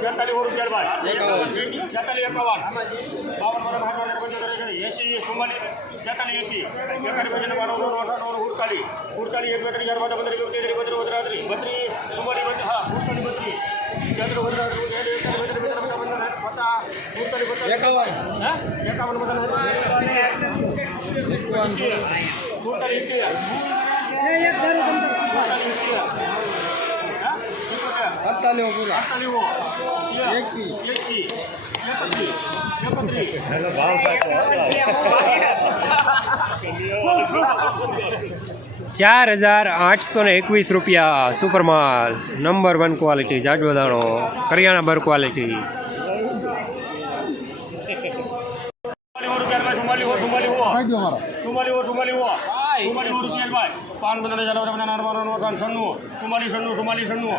છેતાલીસ રૂપિયા ભાઈ છેતાલીસ એકાવન બાવન બાવન અઠાવન પંચોતેર એસી ચુમ્માલીસ છેતાલીસ એસી એકાવન પંચોતેર બાર ઓગણ અઠાવન ઉડતાલીસ ઉડતાલીસ એક બેત્રીસ ચાર પાંચ પંદર તેત્રીસ બત્રીસ બત્રીસ બત્રીસ ચુમ્માલીસ બત્રીસ હા ઉડતાલીસ બત્રીસ ચંદ્ર બત્રીસ એકાવન હા એકાવન બત્રીસ ઉડતાલીસ એક આતાલીઓ પૂરા ચાર હજાર આઠસો ને એકવીસ રૂપિયા સુપર માલ નંબર વન ક્વોલિટી જાડો કરિયાણા બર ક્વોલિટી ચુમ્માલીસ સન્નું ચુમ્માલીસ સન્નું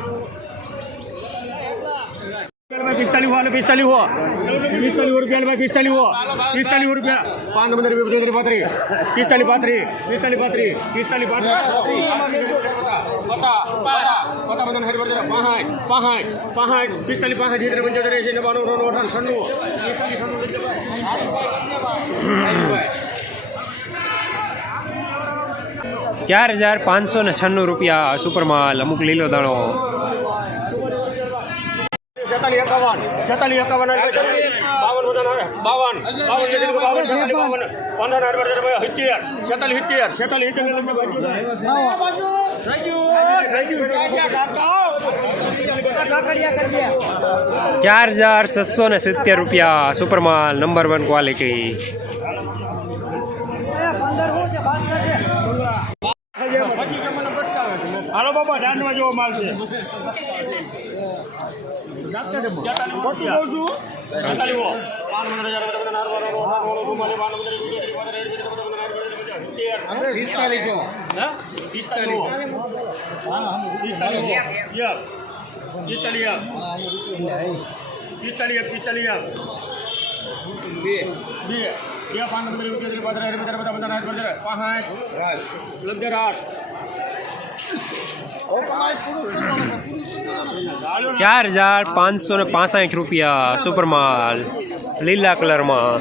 45 વાળો 45 યો 30 રૂપિયા બેલવાકી 45 યો 30 રૂપિયા પાન બંદર વિજયન્દ્ર પાતરી 30 પાતરી 30 પાતરી 30 પાતરી કોટા 5 કોટા બંદર હેડબંદર 55 56 45 56 75 99 98 4596 રૂપિયા સુપરમાલ અમુક લીલોદારો चार हजार सत्सो ने सित्तेर रुपया सुपरमाल नंबर वन क्वालिटी બાબા ડાંડવા જેવો માલ છે પિસ્તાલીસો પિસ્તાલીસો પિસ્તાલીસ પિસ્તાલીસ પિસ્તાલીસ બે બે બે પાંચ નંબર ઉતરી પંદર પંદર પંદર પંદર પાંચ લગર આઠ ચાર હજાર પાંચસો ને પાસઠ રૂપિયા સુપર માલ લીલા કલરમાં